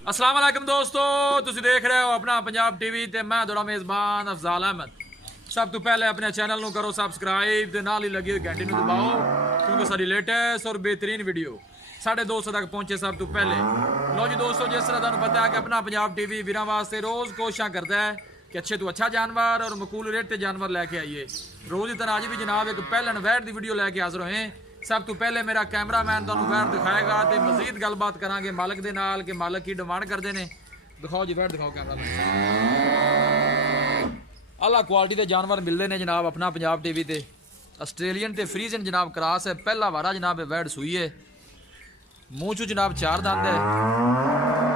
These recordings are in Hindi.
अस्सलाम वालेकुम दोस्तों, तुसी देख रहे हो अपना पंजाब टीवी ते मैं थोड़ा मेज़बान अफजाल अहमद। सब तो पहले अपने चैनल को करो सब्सक्राइब ते नाल ही लगी हुई घंटी दबाओ क्योंकि सारी लेटेस्ट और बेहतरीन वीडियो 250 तक पहुंचे सब तो पहले। लो जी दोस्तों, जिस तरह तुहानू पता है कि अपना पंजाब टीवी वीरां वास्ते रोज़ कोशिश करता है कि अच्छे तो अच्छा जानवर और मकूल रेट ते जानवर लैके आइए। रोज़ की तरह अज भी जनाब एक पहलन वैट की वीडियो लैके हाजिर होए। सब तो पहले मेरा कैमरामैन तुहानू वैट दिखाएगा तो मजीद गलबात करांगे मालक दे नाल कि मालक की डिमांड करते हैं। दिखाओ जी वैट दिखाओ कैमरामैन। अला क्वालिटी के जानवर मिलते हैं जनाब अपना पंजाब टीवी ते। आस्ट्रेलियन ते फ्रीजन जनाब क्रॉस है, पहला वारा जनाब वैट सूई है। मूँह चू जनाब 4 दंद है।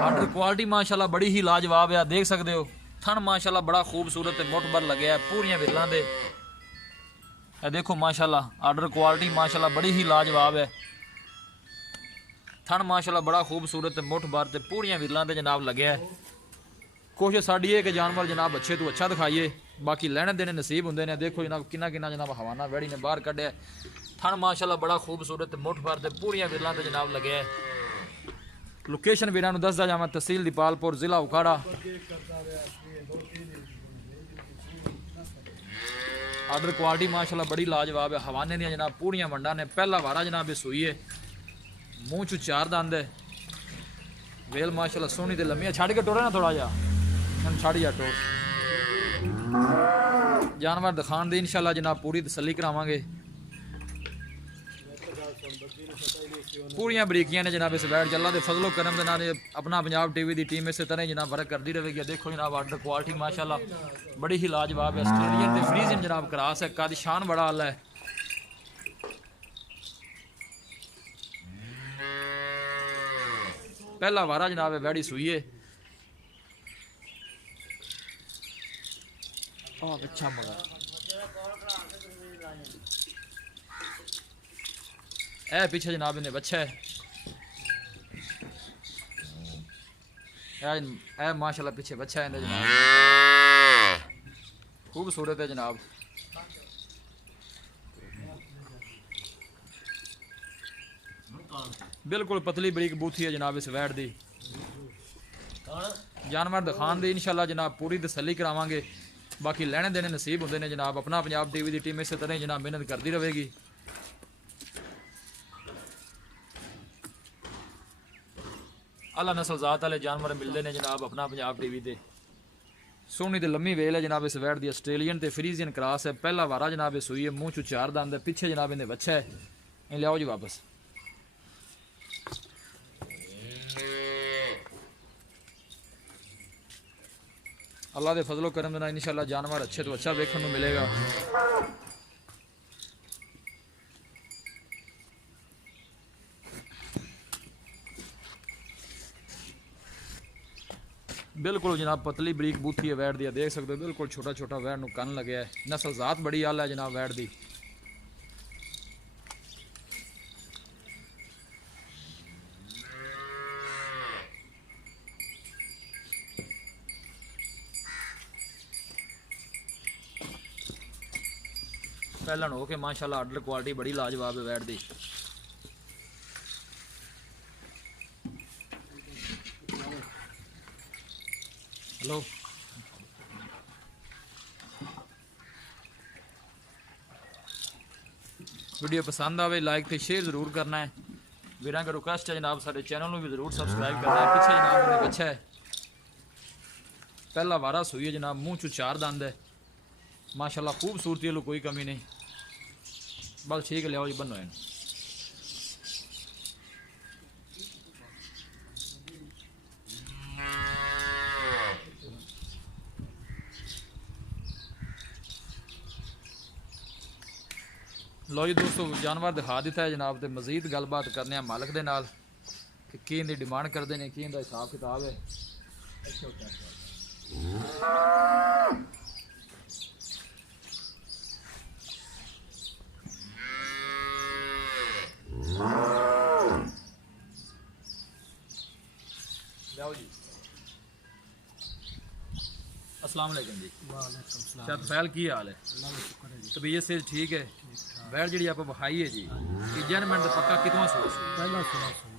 आर्डर क्वालिटी माशाल्लाह बड़ी ही लाजवाब है, देख सकते हो। थन माशाल्लाह बड़ा खूबसूरत मोटबर लगे है, पूरियां विरलां दे। देखो माशाल्लाह आर्डर क्वालिटी माशाल्लाह बड़ी ही लाजवाब है। थन माशाल्लाह बड़ा खूबसूरत मोटबर ते पूरियां विरलां दे जनाब लगे है। कोशिश साड़ी है कि जानवर जनाब अच्छे तो अच्छा दिखाइए, बाकी लेने देने नसीब होंगे ने। देखो जनाब किन्ना किन्ना जनाब हवाना वैड़ी ने बाहर कढ़िया। थन माशाल्लाह बड़ा खूबसूरत मोटबर ते पूरियां विरलां दे जनाब लगे है। लोकेशन वीरां नूं दसदा जावां, तहसील दीपालपुर, जिला उखाड़ा। आर्डर क्वालिटी माशाल्लाह बड़ी लाजवाब है। हवाने दी जनाब पूरियां वंडा ने, पहला वारा जनाब ये सूई है। मूँह चू 4 दंद है। वेल माशाल्लाह सोहनी ते लम्मी है। छड़ के टोरे ना थोड़ा जा, हम छड़ जा टोर। जानवर दिखाण दी इंशाल्लाह जनाब पूरी तसल्ली करावांगे। पूरियां बरीकियां ने जनाब इस वैट अल्लाह दे फजलो करम दे नाल अपना पंजाब टीवी की टीम इस तरह जनाब वर्क करती रहेगी। देखो जनाब आर्डर क्वालिटी माशाल्लाह बड़ी ही लाजवाब है। आस्ट्रेलियन ते फ्रीजन जनाब क्रॉस है, कद शान बड़ा आला है। पहला वारा जनाब है वैड़ी सूई है। अच्छा मगर ए पीछे जनाब इन्हें बच्चा है। ए माशाल्लाह पीछे बच्चा है जनाब, खूबसूरत है जनाब। बिल्कुल पतली बरीक बूथी है जनाब इस वैट दी। जानवर दिखान दी इंशाल्लाह जनाब पूरी तसल्ली करावांगे, बाकी लेने देने नसीब होंगे ने जनाब। अपना पंजाब टीवी की टीम इस तरह जनाब मेहनत करती रहेगी। अला नस्ल जात वाले जानवर मिलते हैं जनाब अपना पंजाब टीवी ते। सोहनी ते लम्मी वेल है जनाब इस वैट दी। आस्ट्रेलियन ते फ्रीजियन क्रॉस है, पहला वारा जनाब सूई है। मूँह चू 4 दंद है, पीछे जनाब इन्हें बच्चा है। इन लियाओ जी वापस। अल्लाह के फजलो करम देना इंशाल्लाह जानवर अच्छे तो अच्छा देखने को मिलेगा। बिल्कुल जनाब पतली बरीक बूथी है वैट दी, देख सकते हो। बिल्कुल छोटा छोटा वैट नूं कन लगे है। नस्ल जात बड़ी आला है जनाब वैट दी। पहलन हो के माशाल्लाह आर्डर क्वालिटी बड़ी लाजवाब है वैट दी। हेलो वीडियो पसंद आवे लाइक तो शेयर जरूर करना है। वीरां का रिक्वेस्ट है जनाब सारे चैनल में भी जरूर सबसक्राइब करना है। पीछे जनाब इन्हें बच्चा है, पहला वारा सूई है जनाब। मूँह चू 4 दंद है माशाल्लाह, खूबसूरती लो कोई कमी नहीं। बस ठीक है, लियाओ जी बनो। लो जी दोस्तों जानवर दिखा दिता है जनाब, तो मजीद गलबात करने मालक दे नाल कि की इनकी डिमांड करते हैं, की इनका हिसाब किताब है। जी अस्सलाम वालेकुम जी। शायद फैल की हाल है? तबीयत से ठीक है। बैठ जी आप बहाई है जी, जनमेंट पक्का कितना सोच पहला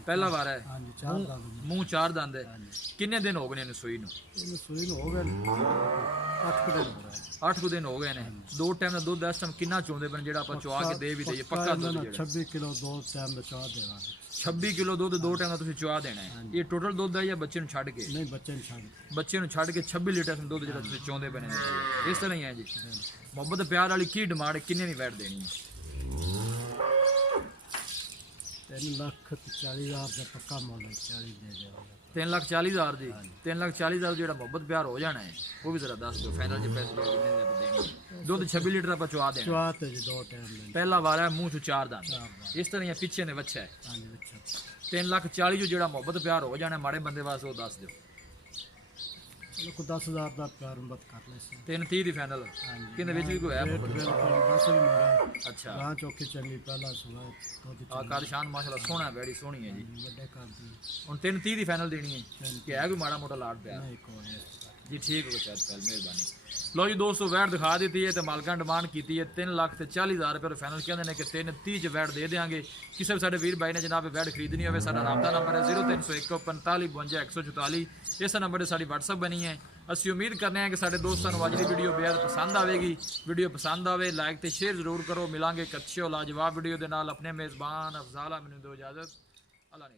ਪਹਿਲਾ ਵਾਰ ਹੈ। ਹਾਂਜੀ, 4 ਦੰਦ ਮੂੰਹ 4 ਦੰਦ ਹੈ। ਕਿੰਨੇ ਦਿਨ ਹੋ ਗਏ ਨੇ ਇਹਨੂੰ ਸੂਈ ਨੂੰ? ਇਹਨੂੰ ਸੂਈ ਨੂੰ ਹੋ ਗਏ 8 ਦਿਨ ਹੋ ਗਏ। 8 ਕੁ ਦਿਨ ਹੋ ਗਏ ਨੇ। 2 ਟਾਈਮ ਦਾ ਦੁੱਧ ਇਸ ਟਾਈਮ ਕਿੰਨਾ ਚੋਂਦੇ ਪਨ ਜਿਹੜਾ ਆਪਾਂ ਚਵਾ ਕੇ ਦੇ ਵੀ ਦਈਏ? ਪੱਕਾ ਦੁੱਧ ਜਿਹੜਾ 26 ਕਿਲੋ 2 ਟਾਈਮ ਦਾ ਚਾਹ ਦੇਣਾ। 26 ਕਿਲੋ ਦੁੱਧ 2 ਟਾਈਮ ਦਾ ਤੁਸੀਂ ਚਵਾ ਦੇਣਾ ਹੈ। ਇਹ ਟੋਟਲ ਦੁੱਧ ਹੈ ਜਾਂ ਬੱਚੇ ਨੂੰ ਛੱਡ ਕੇ? ਨਹੀਂ, ਬੱਚੇ ਨੂੰ ਛੱਡ। ਬੱਚੇ ਨੂੰ ਛੱਡ ਕੇ 26 ਲੀਟਰ ਦੁੱਧ ਜਿਹੜਾ ਤੁਸੀਂ ਚਾਹੁੰਦੇ ਪਏ ਨੇ, ਇਸ ਤਰ੍ਹਾਂ ਹੀ ਹੈ ਜੀ। ਮੁਹੱਬਤ ਪਿਆਰ ਵਾਲੀ ਕੀ ਡਿਮਾਂਡ, ਕਿੰਨੇ ਦੀ ਵੈਟ ਦੇਣੀ ਹੈ? 3,40,000 ਦਾ ਪੱਕਾ ਮੁੱਲ 40 ਦੇ ਦੇਵਾਂਗੇ। 3,40,000 ਦੀ? 3,40,000 ਜਿਹੜਾ ਮੁਹੱਬਤ ਪਿਆਰ ਹੋ ਜਾਣਾ ਹੈ ਉਹ ਵੀ ਜ਼ਰਾ ਦੱਸ ਦਿਓ। ਫਾਈਨਲ ਜੇ ਪੈਸੇ ਕਿੰਨੇ ਦੇ ਆਪਾਂ ਦੇਣੀ? ਦੁੱਧ 26 ਲੀਟਰ ਆਪਾਂ ਚਵਾ ਦੇਣਾ। ਚਵਾ ਤੇ ਜੀ 2 ਟਾਈਮ ਲੈਣੇ। ਪਹਿਲਾ ਵਾਰ ਹੈ, ਮੂੰਹ 'ਚ 4 ਦੰਦ, ਇਸ ਤਰ੍ਹਾਂ ਹੀ ਪਿੱਛੇ ਨੇ ਵੱਛਾ ਹੈ। ਹਾਂਜੀ, ਅੱਛਾ। 3,40,000 ਜਿਹੜਾ ਮੁਹੱਬਤ ਪਿਆਰ ਹੋ ਜਾਣਾ ਮਾੜੇ ਬੰਦੇ ਵਾਸਤੇ, ਉਹ ਦੱਸ ਦਿਓ। ਚਲੋ ਕੋਈ 10,000 ਦਾ ਪਿਆਰ ਮੁਹੱਬਤ ਕਰ ਲੈ ਸੀ। 3,30 ਦੀ ਫਾਈਨਲ? ਹਾਂਜੀ, ਕਿੰਨੇ ਵਿੱਚ ਵੀ ਕੋਈ ਹੈ ਮੁਹੱਬਤ? 10 ਵੀ ਮੰਗਾ। ਅੱਛਾ, ਗਾਂ ਚੌਕੀ ਚੰਗੀ ਪਹਿਲਾ ਸੁਣਾ ਦੁੱਧ ਆ ਕਾਦਸ਼ਾਨ ਮਾਸ਼ਾਅੱਲਾ ਸੋਹਣਾ, ਬੜੀ ਸੋਹਣੀ ਹੈ ਜੀ। ਵੱਡੇ ਕਰਦੀ। ਹੁਣ 3,30 ਦੀ ਫਾਈਨਲ ਦੇਣੀ ਹੈ ਕਿ ਹੈ ਕੋਈ ਮਾੜਾ ਮੋਟਾ ਲਾਟ ਪਿਆ? ਨਹੀਂ ਕੋਈ ਜੀ ਠੀਕ ਹੋ ਗਿਆ, ਚੱਲ ਮਿਹਰਬਾਨੀ। ਲੋ ਜੀ ਦੋਸਤੋ, ਵੈਟ ਦਿਖਾ ਦਿੱਤੀ ਹੈ ਤੇ ਮਾਲਕਾਂ ਡਿਮਾਂਡ ਕੀਤੀ ਹੈ 3,40,000 ਰੁਪਏ ਫਾਈਨਲ। ਕਹਿੰਦੇ ਨੇ ਕਿ 3,30 ਚ ਵੈਟ ਦੇ ਦੇਵਾਂਗੇ। ਕਿਸੇ ਵੀ ਸਾਡੇ ਵੀਰ ਬਾਈ ਨੇ ਜਨਾਬ ਵੈਟ ਖਰੀਦਣੀ ਹੋਵੇ, ਸਾਡਾ ਰਾਬਤਾ ਨੰਬਰ ਹੈ 0301 45 52 144। ਇਸ ਨੰਬਰ ਤੇ ਸਾਡੀ WhatsApp ਬਣੀ ਹੈ। ਅਸੀਂ ਉਮੀਦ ਕਰਨੇ ਹਾਂ ਕਿ ਸਾਡੇ ਦੋਸਤਾਂ ਨੂੰ ਅੱਜ ਦੀ ਵੀਡੀਓ ਬੇहद ਪਸੰਦ ਆਵੇਗੀ। ਵੀਡੀਓ ਪਸੰਦ ਆਵੇ ਲਾਈਕ ਤੇ ਸ਼ੇਅਰ ਜ਼ਰੂਰ ਕਰੋ। ਮਿਲਾਂਗੇ ਇੱਕ ਅੱਛੇ ਔਰ ਲਾਜਵਾਬ ਵੀਡੀਓ ਦੇ ਨਾਲ। ਆਪਣੇ ਮੇਜ਼ਬਾਨ ਅਫਜ਼ਾਲ ਮੈਨੂੰ ਦਿਓ ਇਜਾਜ਼ਤ। ਅੱਲਾ ਨੇ